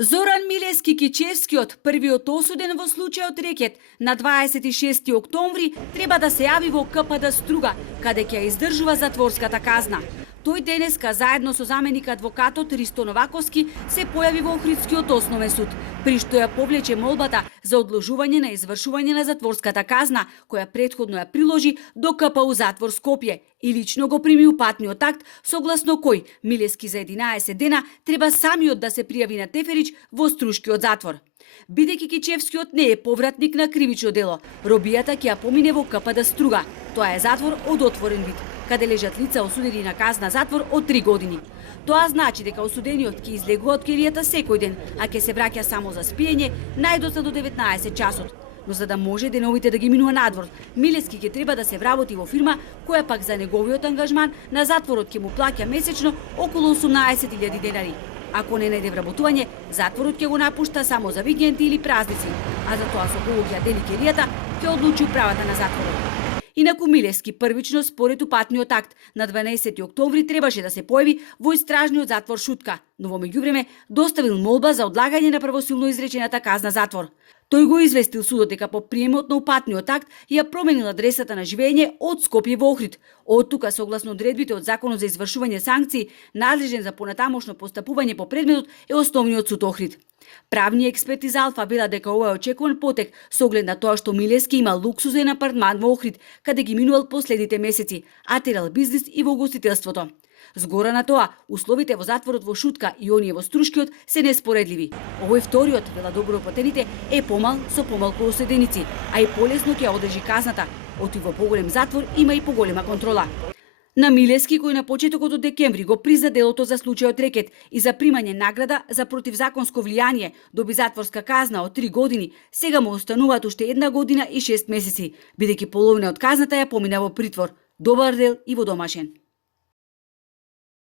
Зоран Милески Кичевскиот, првиот осуден во случајот рекет, на 26 октомври треба да се јави во КПД Струга, каде ќе издржува затворската казна. Тој денеска заедно со заменик адвокатот Ристо Новаковски се појави во Охридскиот основен суд, при што ја повлече молбата за одложување на извршување на затворската казна, која претходно ја приложи до КПУ затвор Скопје и лично го прими упатниот акт, согласно кој Милески за 11 дена треба самиот да се пријави на Теферич во Струшкиот затвор. Бидејќи Кичевскиот не е повратник на кривично дело, робијата ќе ја помине во КПД Струга. Тоа е затвор од отворен вид, каде лежат лица осудени на казна затвор од 3 години. Тоа значи дека осудениот ќе излегува од келијата секој ден, а ќе се враќа само за спиење најдоцна до 19 часот. Но за да може деновите да ги минува надвор, Милески ќе треба да се вработи во фирма која пак за неговиот ангажман на затворот ќе му плаќа месечно околу 18.000 денари. Ако не најде вработување, затворот ќе го напушта само за викенди или празници, а за тоа со повеќе дени келијата ќе одлучи управата на затворот. Инаку Милески првично според упатниот акт на 12 октомври требаше да се појави во истражниот затвор Шутка, но во меѓувреме доставил молба за одлагање на правосилно изречената казна затвор. Тој го известил судот дека по приемот на упатниот акт ја променил адресата на живење од Скопје во Охрид. Од тука, согласно одредбите од Законот за извршување санкции, надлежен за понатамошно постапување по предметот е Основниот суд Охрид. Правни експерти за Алфа вела дека ова е очекуван потек со оглед на тоа што Милески има луксузен апартман во Охрид, каде ги минувал последните месеци, а терал бизнис и во угостителството. Згора на тоа, условите во затворот во Шутка и оние во Струшкиот се неспоредливи. Овој вториот, вела добропотените, е помал со помалку осуденици, а и полесно ќе одржи казната. Оти во поголем затвор има и поголема контрола. На Милески, кој на почетокот од декември го призна делото за случајот рекет и за примање награда за противзаконско влијание, доби затворска казна од 3 години, сега му остануваат уште 1 година и 6 месеци, бидејќи половина од казната ја помина во притвор. Добар дел и во домашен.